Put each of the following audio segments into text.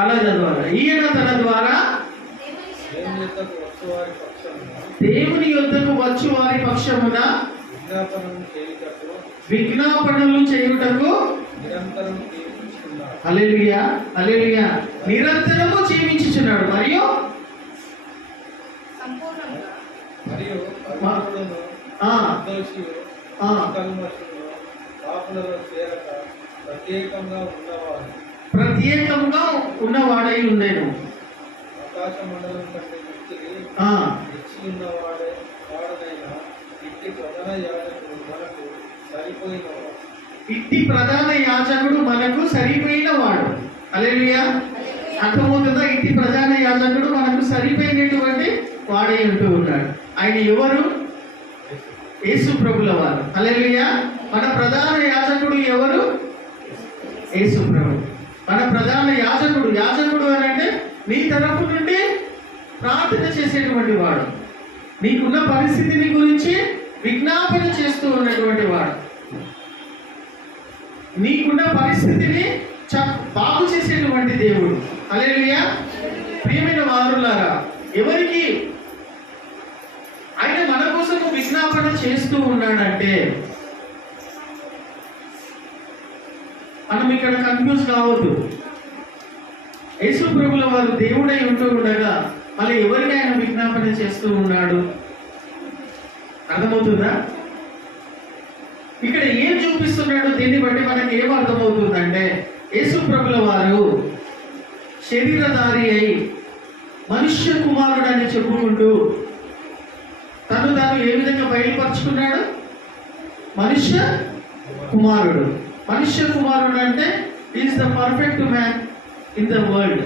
అలా చదవాలి. ఈయన తన ద్వారా దేవుని యొద్దకు వచ్చు వారి పక్షమున విజ్ఞాపనలు చేయుటకు హల్లెలూయా హల్లెలూయా నిరంతరము జీవించుచున్నాడు. మరియు ప్రత్యేకంగా ఉన్నవాడై ఉండేను. ఆకాశ మండలం కంటే ఇట్టి ప్రధాన యాజకుడు మనకు సరిపోయిన వాడు. హల్లెలూయా అర్థమవుతుందా? ఇట్టి ప్రధాన యాజకుడు మనకు సరిపోయినటువంటి వాడే అంటూ ఉన్నాడు. ఆయన ఎవరు? యేసు ప్రభుల వారు. హల్లెలూయా మన ప్రధాన యాజకుడు ఎవరు? యేసు ప్రభు మన ప్రధాన యాజకుడు. యాజకుడు అని అంటే నీ తరపు నుండి ప్రార్థన చేసేటువంటి వాడు, నీకున్న పరిస్థితిని గురించి విజ్ఞాపన చేస్తూ ఉన్నటువంటి వాడు, నీకున్న పరిస్థితిని బాగు చేసేటువంటి దేవుడు. హల్లెలూయా ప్రియమైన వారులారా, ఎవరికి ఆయన మన కోసం విజ్ఞాపన చేస్తూ ఉన్నాడంటే మనం ఇక్కడ కన్ఫ్యూజ్ కావద్దు. యేసు ప్రభుల వారు దేవుడై ఉంటూ ఉండగా మళ్ళీ ఎవరికి ఆయన విజ్ఞాపన చేస్తూ ఉన్నాడు? అర్థమవుతుందా? ఇక్కడ ఏం చూపిస్తున్నాడు? దీన్ని బట్టి మనకి ఏం అర్థమవుతుందంటే యేసు ప్రభుల వారు శరీరధారి అయి మనుష్య కుమారుడు అని చెప్పుకుంటూ తను ఏ విధంగా బయలుపరుచుకున్నాడు? మనుష్య కుమారుడు. మనుష్య కుమారుడు అంటే is the perfect man in the world.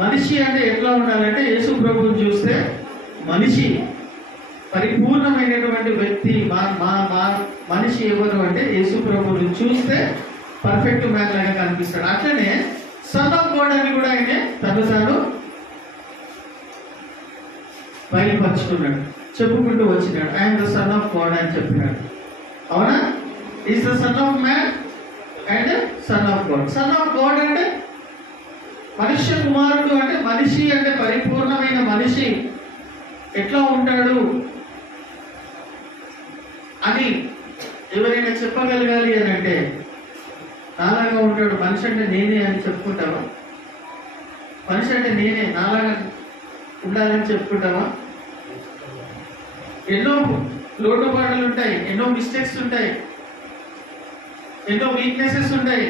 మనిషి అంటే ఎట్లా ఉండాలంటే యేసు ప్రభువుని చూస్తే మనిషి పరిపూర్ణమైనటువంటి వ్యక్తి. మనిషి ఎవరు అంటే యేసు ప్రభువుని చూస్తే పర్ఫెక్ట్ మ్యాన్ లాగా కనిపిస్తాడు. అట్లనే సన్ ఆఫ్ గాడ్ అని కూడా ఆయన తాను బయలుపరుచుకున్నాడు, చెప్పుకుంటూ వచ్చినాడు. I'm the son of God అని చెప్పినాడు. అవునా? Is the son of man and son of God. Son of God అంటే మనుష్య కుమారుడు అంటే మనిషి అంటే పరిపూర్ణమైన మనిషి ఎట్లా ఉంటాడు అని ఎవరైనా చెప్పగలగాలి అని అంటే నాలాగా ఉంటాడు మనిషి అంటే నేనే అని చెప్పుకుంటావా? మనిషి అంటే నేనే నాలాగా ఉండాలని చెప్పుకుంటావా? ఎన్నో లోటుపాట్లు ఉంటాయి, ఎన్నో మిస్టేక్స్ ఉంటాయి, ఎన్నో వీక్నెసెస్ ఉంటాయి.